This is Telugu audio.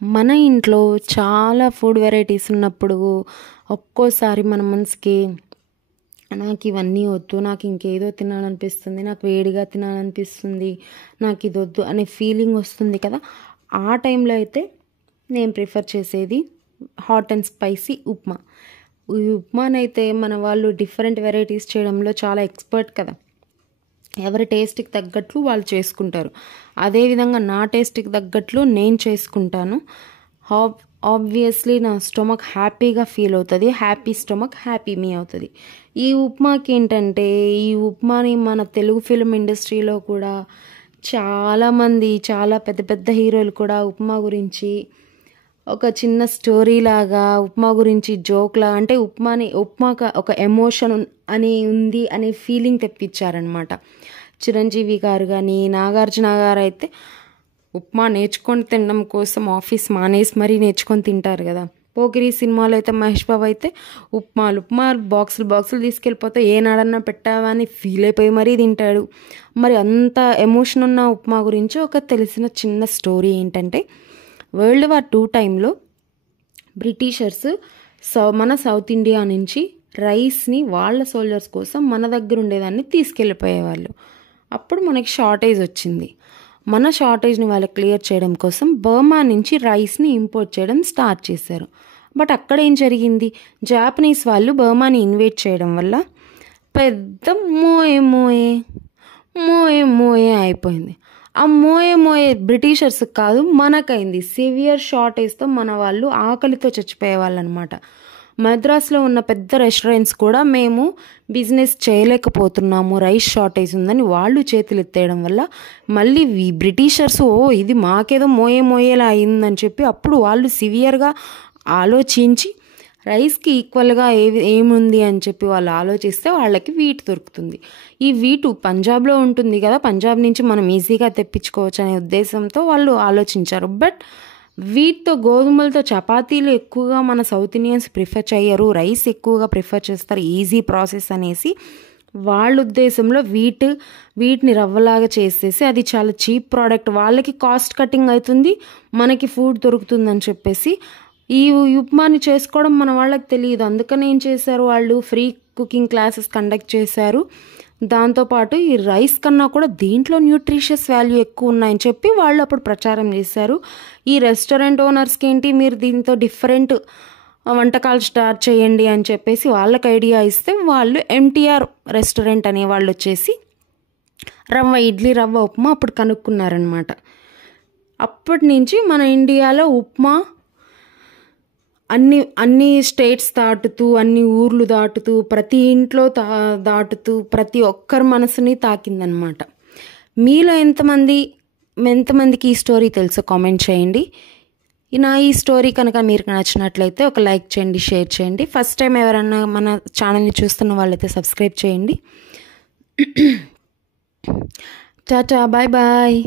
మన ఇంట్లో చాలా ఫుడ్ వెరైటీస్ ఉన్నప్పుడు ఒక్కోసారి మన మనసుకి నాకు ఇవన్నీ వద్దు, నాకు ఇంకేదో తినాలనిపిస్తుంది, నాకు వేడిగా తినాలనిపిస్తుంది, నాకు ఇది వద్దు అనే ఫీలింగ్ వస్తుంది కదా. ఆ టైంలో అయితే నేను ప్రిఫర్ చేసేది హాట్ అండ్ స్పైసీ ఉప్మా. ఈ ఉప్మానైతే మన వాళ్ళు డిఫరెంట్ వెరైటీస్ చేయడంలో చాలా ఎక్స్పర్ట్ కదా. ఎవరి టేస్ట్కి తగ్గట్లు వాళ్ళు చేసుకుంటారు. అదేవిధంగా నా టేస్ట్కి తగ్గట్లు నేను చేసుకుంటాను. ఆబ్వియస్లీ నా స్టొమక్ హ్యాపీగా ఫీల్ అవుతుంది. హ్యాపీ స్టొమక్ హ్యాపీ మీ అవుతుంది. ఈ ఉప్మాకి ఏంటంటే, ఈ ఉప్మాని మన తెలుగు ఫిల్మ్ ఇండస్ట్రీలో కూడా చాలామంది, చాలా పెద్ద పెద్ద హీరోలు కూడా ఉప్మా గురించి ఒక చిన్న స్టోరీ లాగా, ఉప్మా గురించి జోక్లా, అంటే ఉప్మాక ఒక ఎమోషన్ అని ఉంది అనే ఫీలింగ్ తెప్పించారనమాట. చిరంజీవి గారు కానీ, నాగార్జున గారు అయితే ఉప్మా నేర్చుకొని తినడం కోసం ఆఫీస్ మానేసి మరీ నేర్చుకొని తింటారు కదా. పోకిరి సినిమాలో అయితే మహేష్ బాబు అయితే ఉప్మాలు బాక్సులు తీసుకెళ్ళిపోతే ఏనాడన్నా పెట్టావా అని ఫీల్ అయిపోయి మరీ తింటాడు. మరి అంత ఎమోషన్ ఉన్న ఉప్మా గురించి ఒక తెలిసిన చిన్న స్టోరీ ఏంటంటే, వరల్డ్ వార్ 2 టైంలో బ్రిటిషర్స్ మన సౌత్ ఇండియా నుంచి రైస్ని వాళ్ళ సోల్జర్స్ కోసం మన దగ్గర ఉండేదాన్ని తీసుకెళ్ళిపోయేవాళ్ళు. అప్పుడు మనకి షార్టేజ్ వచ్చింది. మన షార్టేజ్ని వాళ్ళు క్లియర్ చేయడం కోసం బర్మా నుంచి రైస్ని ఇంపోర్ట్ చేయడం స్టార్ట్ చేశారు. బట్ అక్కడ ఏం జరిగింది, జాపనీస్ వాళ్ళు బర్మాని ఇన్వేట్ చేయడం వల్ల పెద్ద మోయే మోయే మోయే మోయే అయిపోయింది. ఆ మోయే బ్రిటిషర్స్ కాదు, మనకైంది. సివియర్ షార్టేజ్తో మన వాళ్ళు ఆకలితో చచ్చిపోయేవాళ్ళు అనమాట. మద్రాస్లో ఉన్న పెద్ద రెస్టారెంట్స్ కూడా మేము బిజినెస్ చేయలేకపోతున్నాము, రైస్ షార్టేజ్ ఉందని వాళ్ళు చేతులు ఎత్తేయడం వల్ల మళ్ళీ ఈ బ్రిటిషర్స్ ఇది మాకేదో మోయేలా అయిందని చెప్పి అప్పుడు వాళ్ళు సివియర్గా ఆలోచించి రైస్కి ఈక్వల్గా ఏముంది అని చెప్పి వాళ్ళు ఆలోచిస్తే వాళ్ళకి వీట్ దొరుకుతుంది. ఈ వీటు పంజాబ్లో ఉంటుంది కదా, పంజాబ్ నుంచి మనం ఈజీగా తెప్పించుకోవచ్చు అనే ఉద్దేశంతో వాళ్ళు ఆలోచించారు. బట్ వీటితో, గోధుమలతో చపాతీలు ఎక్కువగా మన సౌత్ ఇండియన్స్ ప్రిఫర్ చేయరు, రైస్ ఎక్కువగా ప్రిఫర్ చేస్తారు, ఈజీ ప్రాసెస్ అనేసి వాళ్ళ ఉద్దేశంలో వీటిని రవ్వలాగా చేసేసి అది చాలా చీప్ ప్రోడక్ట్, వాళ్ళకి కాస్ట్ కటింగ్ అవుతుంది, మనకి ఫుడ్ దొరుకుతుందని చెప్పేసి ఈ ఉప్మాని చేసుకోవడం మన వాళ్ళకి తెలియదు. అందుకని ఏం చేశారు, వాళ్ళు ఫ్రీ కుకింగ్ క్లాసెస్ కండక్ట్ చేశారు. దాంతోపాటు ఈ రైస్ కన్నా కూడా దీంట్లో న్యూట్రిషియస్ వాల్యూ ఎక్కువ ఉన్నాయని చెప్పి వాళ్ళు అప్పుడు ప్రచారం చేశారు. ఈ రెస్టారెంట్ ఓనర్స్కి ఏంటి, మీరు దీంతో డిఫరెంట్ వంటకాలు స్టార్ట్ చేయండి అని చెప్పేసి వాళ్ళకి ఐడియా ఇస్తే వాళ్ళు ఎంటీఆర్ రెస్టారెంట్ అనే వాళ్ళు వచ్చేసి ఇడ్లీ రవ్వ ఉప్మా అప్పుడు కనుక్కున్నారనమాట. అప్పటి నుంచి మన ఇండియాలో ఉప్మా అన్ని స్టేట్స్ దాటుతూ, అన్ని ఊర్లు దాటుతూ, ప్రతి ఇంట్లో దాటుతూ ప్రతి ఒక్కరి మనసుని తాకిందనమాట. మీలో ఎంతమందికి ఈ స్టోరీ తెలుసో కామెంట్ చేయండి. ఈ స్టోరీ కనుక మీకు నచ్చినట్లయితే ఒక లైక్ చేయండి, షేర్ చేయండి. ఫస్ట్ టైం ఎవరన్నా మన ఛానల్ని చూస్తున్న వాళ్ళైతే సబ్స్క్రైబ్ చేయండి. Tata, bye bye.